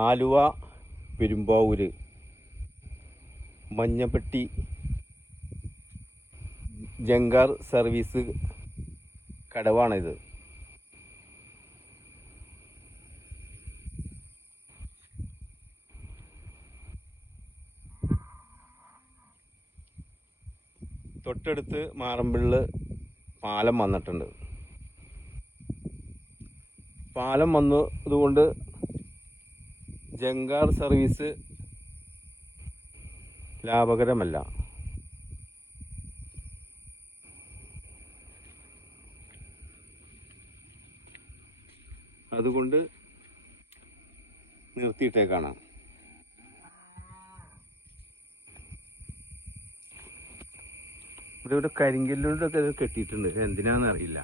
Aluva Perumbavoor Manjappetti ജങ്കാർ service കടവാണിത്. തൊട്ടടുത്ത് മാറമ്പിള്ള് പാലം വന്നിട്ടുണ്ട്. പാലം വന്നതുകൊണ്ട് ജങ്കാർ സർവീസ് ലാഭകരമല്ല. അതുകൊണ്ട് നിർത്തിയിട്ടേക്കാണ്. ഇവിടെ കരിങ്കല്ലുകൊണ്ടൊക്കെ ഇത് കെട്ടിയിട്ടുണ്ട്. എന്തിനാന്ന് അറിയില്ല.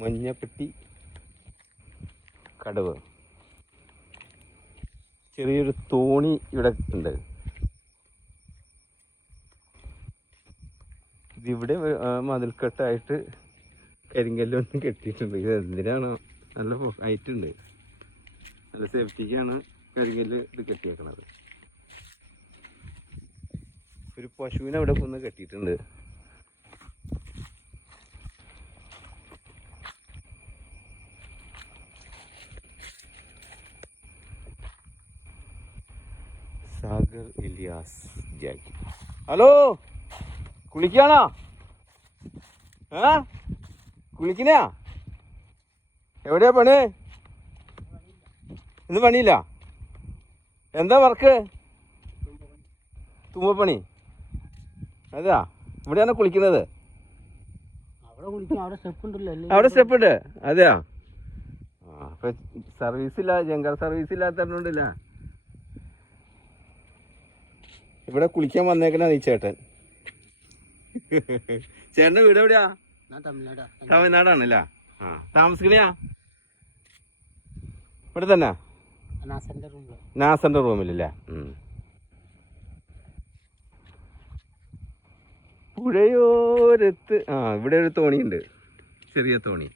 മഞ്ഞപ്പെട്ടി കടവ്. ചെറിയൊരു തോണി ഇവിടെ ഉണ്ട്. ഇതിവിടെ മതിൽക്കെട്ടായിട്ട് കരിങ്കല്ലൊന്നും കെട്ടിയിട്ടുണ്ട്. ഇത് എന്തിനാണോ? നല്ല ഹൈറ്റ് ഉണ്ട്. നല്ല സേഫ്റ്റിക്കാണ് കരിങ്കല്ല് ഇത് കെട്ടിയേക്കണത്. ഒരു പശുവിനെ അവിടെ കൊന്ന് കെട്ടിയിട്ടുണ്ട്. സാഗർ ഇലിയാസ് ജാക്കി. ഹലോ, കുളിക്കാണോ? കുളിക്കണയാ? എവിടെയാ പണി? ഇന്ന് പണിയില്ല. എന്താ വർക്ക്? തുമ്പപ്പണി. അതാ ഇവിടെയാണ് കുളിക്കുന്നത്. അവിടെ സ്റ്റെപ്പ് ഉണ്ട്. അതെയാ? അപ്പൊ സർവീസില്ല, ജങ്കാർ സർവീസ് ഇല്ലാത്തതുകൊണ്ടില്ല. ഇവിടെ കുളിക്കാൻ വന്നേക്കണ നീ ചേട്ടൻ. ചേട്ടന്റെ വീട് എവിടെയാ? തമിഴ്നാടാണല്ലേ? താമസിക്കണയാ ഇവിടെ തന്നെ? നാസന്റെ റൂമിലല്ലേ? പുഴയോരത്ത് ഇവിടെ ഒരു തോണിയുണ്ട്, ചെറിയ തോണി.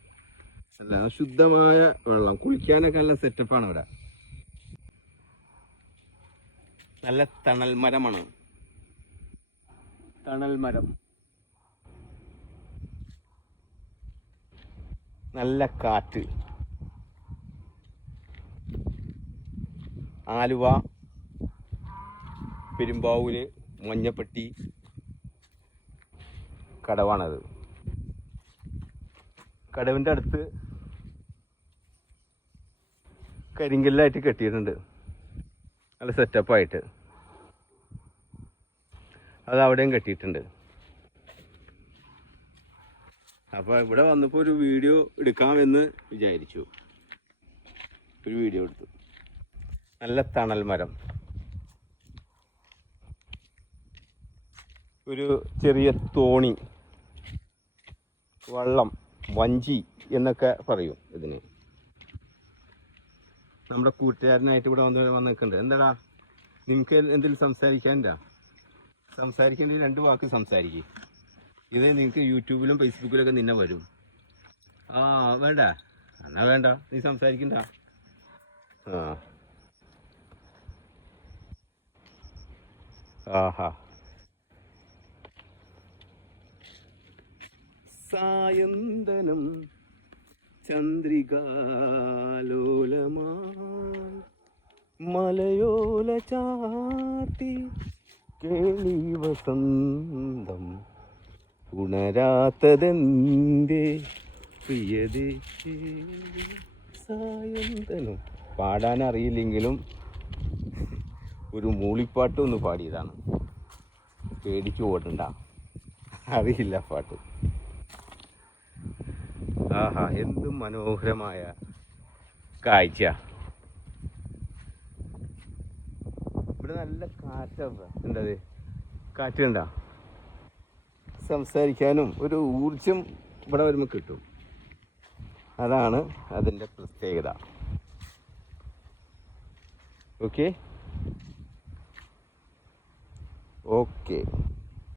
അല്ല, ശുദ്ധമായ വെള്ളം, കുളിക്കാനൊക്കെ നല്ല സെറ്റപ്പാണ് ഇവിടെ. നല്ല തണൽ മരമാണ്. തണൽ മരം, നല്ല കാറ്റ്. ആലുവ പെരുമ്പാവൂര് മഞ്ഞപ്പെട്ടി കടവാണത്. കടവിൻ്റെ അടുത്ത് കരിങ്കല്ലായിട്ട് കെട്ടിയിട്ടുണ്ട്, നല്ല സെറ്റപ്പായിട്ട്. അത് അവിടെയും കെട്ടിയിട്ടുണ്ട്. അപ്പോൾ ഇവിടെ വന്നപ്പോൾ ഒരു വീഡിയോ എടുക്കാമെന്ന് വിചാരിച്ചു. ഒരു വീഡിയോ എടുത്തു. നല്ല തണൽ മരം, ഒരു ചെറിയ തോണി, വള്ളം, വഞ്ചി എന്നൊക്കെ പറയും ഇതിന്. നമ്മുടെ കൂട്ടുകാരനായിട്ട് ഇവിടെ വന്നിട്ടുണ്ട്. എന്താടാ, നിനക്ക് എന്തെങ്കിലും സംസാരിക്കാനില്ല? സംസാരിക്കേണ്ട 2 വാക്ക് സംസാരിക്കും. ഇത് നിങ്ങൾക്ക് യൂട്യൂബിലും ഫേസ്ബുക്കിലൊക്കെ നിന്നെ വരും. വേണ്ട എന്നാ വേണ്ട, നീ സംസാരിക്കണ്ട. ആഹാ, സായന്തനം ചന്ദ്രികാലോലമാ മലയോല ചാർത്തി കേളി വസന്തം ഉണരാത്തതെന്തേ പ്രിയതേ. സായന്തനം പാടാനറിയില്ലെങ്കിലും ഒരു മൂളിപ്പാട്ട് ഒന്ന് പാടിയതാണ്. പേടിച്ചു ഓടണ്ട, അറിയില്ല പാട്ട്. ആഹാ, എന്ത് മനോഹരമായ കാഴ്ച. ഇവിടെ നല്ല കാറ്റാണ്. എന്തത് കാറ്റ് കണ്ട? സംസാരിക്കാനും ഒരു ഊർജം ഇവിടെ വരുമ്പോൾ കിട്ടും. അതാണ് അതിൻ്റെ പ്രത്യേകത. ഓക്കെ.